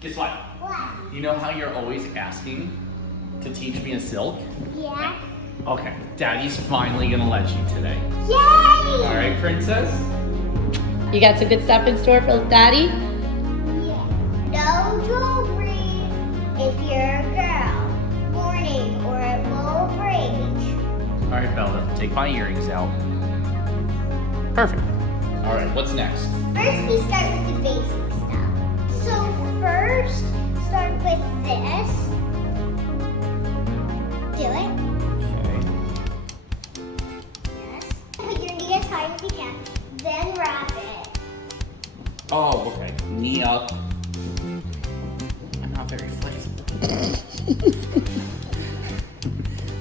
Guess what? What? You know how you're always asking to teach me a silk? Yeah. Okay, Daddy's finally gonna let you today. Yay! All right, Princess? You got some good stuff in store for Daddy? Yeah. No jewelry if you're a girl, morning or at low age. All right, Bella, take my earrings out. Perfect. All right, what's next? First, we start with the basic stuff. So first, start with this. Do it. Okay. Yes. Put your knee as high as you can. Then wrap it. Oh, okay. Knee up. I'm not very flexible.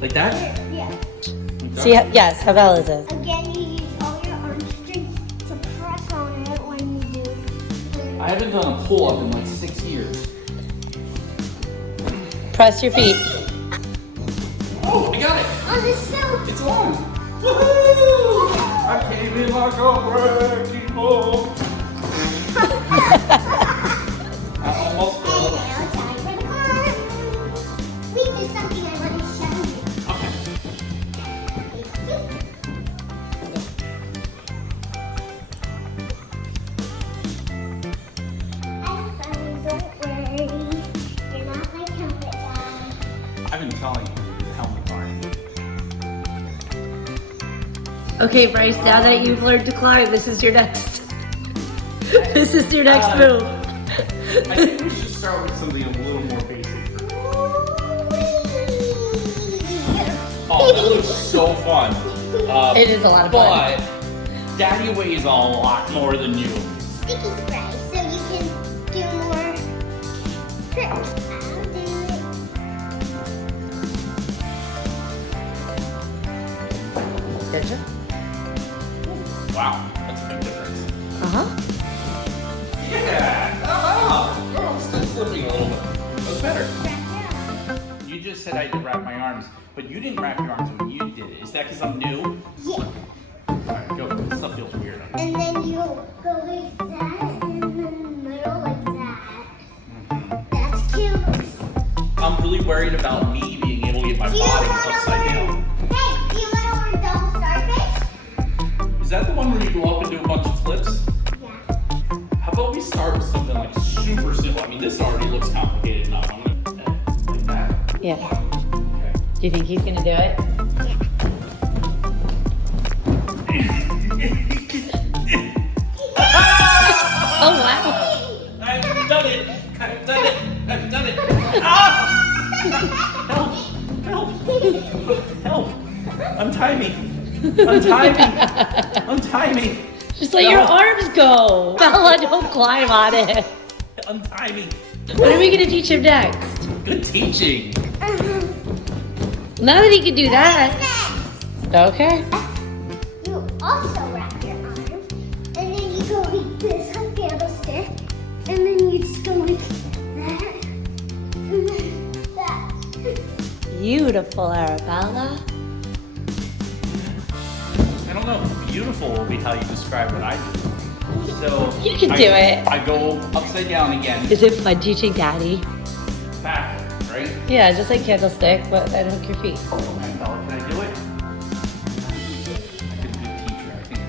Like that? Yeah. Like that? See, yes, how Bella says. Again, you use all your arm strength to press on it when you do. I haven't done a pull-up in like 6 years. Press your feet. Oh, I got it! On the silk. It's on! Woohoo! I came in like a wrecking ball. I almost And fell. now time for the arm. Wait, there's something I want to show you. Okay. I'm fine, don't worry. You're not my helmet guy. I've been telling you to help me fine. Okay, Bryce, now that you've learned to climb, this is your next. This is your next move. I think we should start with something a little more basic. Oh, that looks so fun. It is a lot of fun. But Daddy weighs a lot more than you. Sticky spray, so you can do more tricks. I'll do it. Did you? Wow, that's a big difference. Uh-huh. Yeah! Oh, wow! Oh, still slipping a little bit. That's better. Wrap it up. You just said I had to wrap my arms, but you didn't wrap your arms when you did it. Is that because I'm new? Yeah. Alright, go. This stuff feels weird. And then you go like that, and then in the middle like that. That's cute. I'm really worried about me being able to get my Do you body wanna upside down. learn? Hey, do you want to learn double starfish? Is that the one where you go up and do a bunch of flips? Yeah. How about we start with something like super simple? I mean, this already looks complicated enough. I'm gonna like that. Yeah. Okay. Do you think he's gonna do it? Oh, wow. I've done it. I've done it. I've done it. Ah! Help! Help! Help! Untie me! Untie me! Untie me! Just let your arms go. Bella, don't climb on it. Untie me! What are we gonna teach him next? Good teaching. Now that he can do that. Next, Okay. you also wrap your arms, and then you go like this on candlestick, and then you just go like that, and then that. Beautiful, Arabella. I don't know if beautiful will be how you describe what I do. So You can do it. I go upside down again. Is it fun teaching Daddy? Back, right? Yeah, just like candlestick, but then hook your feet. And Bella, can I do it? I'm a good teacher, I think.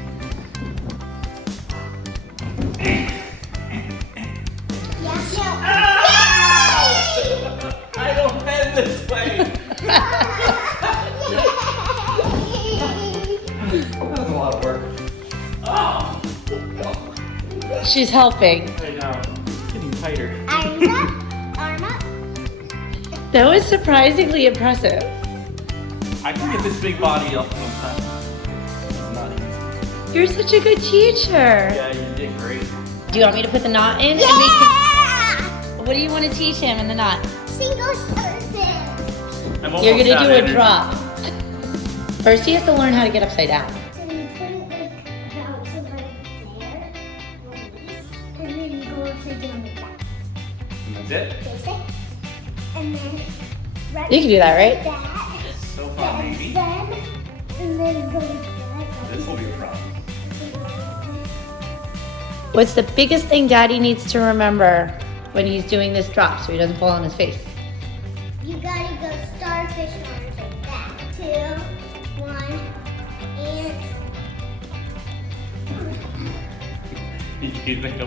I don't head this way. That was a lot of work. Oh, She's helping. I know. It's getting tighter. Arms up, arm up. That was surprisingly impressive. I can get this big body up sometimes. It's not easy. You're such a good teacher. Yeah, you did great. Do you want me to put the knot in? And we Yeah! can, what do you want to teach him in the knot? Single surface. I'm You're almost gonna out do of a energy. drop. First, he has to learn how to get upside down. And you put it like bouncing right there, release, and then you go upside down like that. And that's it. Basic. And then right You can do that, right? that. So far, maybe. And then go like that. This will be a problem. What's the biggest thing Daddy needs to remember when he's doing this drop so he doesn't fall on his face. You gotta go starfish arms like that. 2, 1, and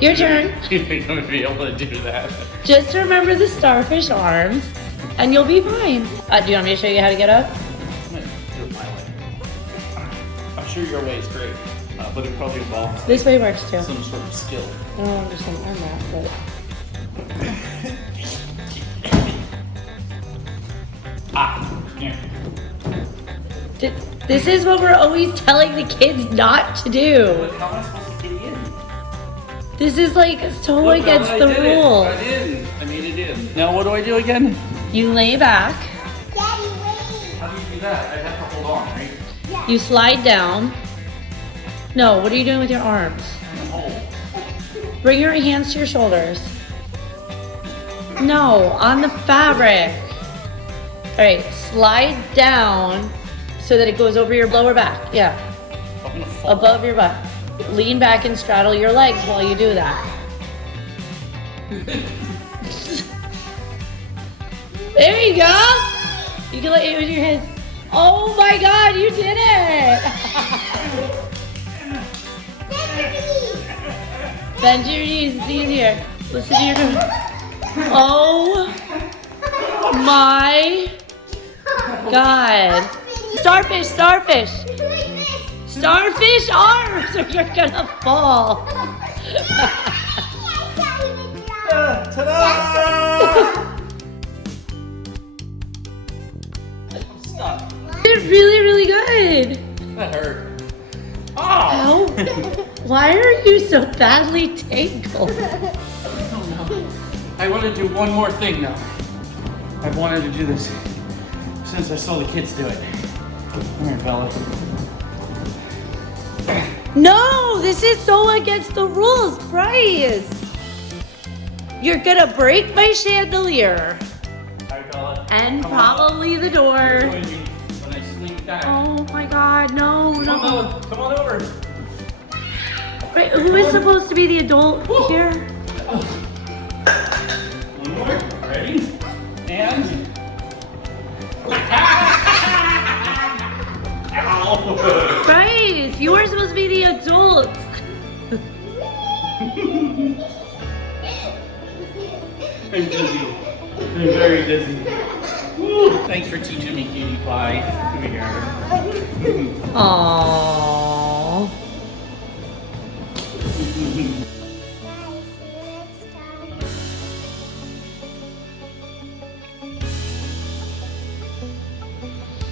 Your turn. You think I'm gonna be able to do that? Just remember the starfish arms and you'll be fine. Do you want me to show you how to get up? I'm gonna do it my way. I'm sure your way is great, but it probably involves This way works too. some sort of skill. I don't understand that, but. Here. This is what we're always telling the kids not to do. But how am I supposed to get in? This is like so Look, against I the did it. rules. I did. I made it in. Now what do I do again? You lay back, Daddy, wait. How do you do that? I have to hold on, right? Yeah. you slide down. No, what are you doing with your arms? Hold. Bring your hands to your shoulders. No, on the fabric. All right, slide down so that it goes over your lower back. Yeah, I'm gonna fall. above your butt. Lean back and straddle your legs while you do that. There you go. You can let it with your hands. Oh my God, you did it. Bend your knees, it's easier. Listen to your Oh my God. Starfish, starfish. Starfish arms or you're gonna fall. Ta-da! I'm stuck. You're really, really good. That hurt. Oh! Ow. Why are you so badly tangled? I want to do one more thing now. I've wanted to do this since I saw the kids do it. Come here, Bella. No, this is so against the rules, Bryce. You're gonna break my chandelier Hi, Bella. and Come on. probably the door. Join me when I swing back. Oh my God, no, Come on, no. Bella. Come on over. Wait, who is supposed to be the adult here? One more. Ready? And. Ow! Bryce, you were supposed to be the adult. I'm dizzy. I'm very dizzy. Woo. Thanks for teaching me, cutie pie. Come here. Aww.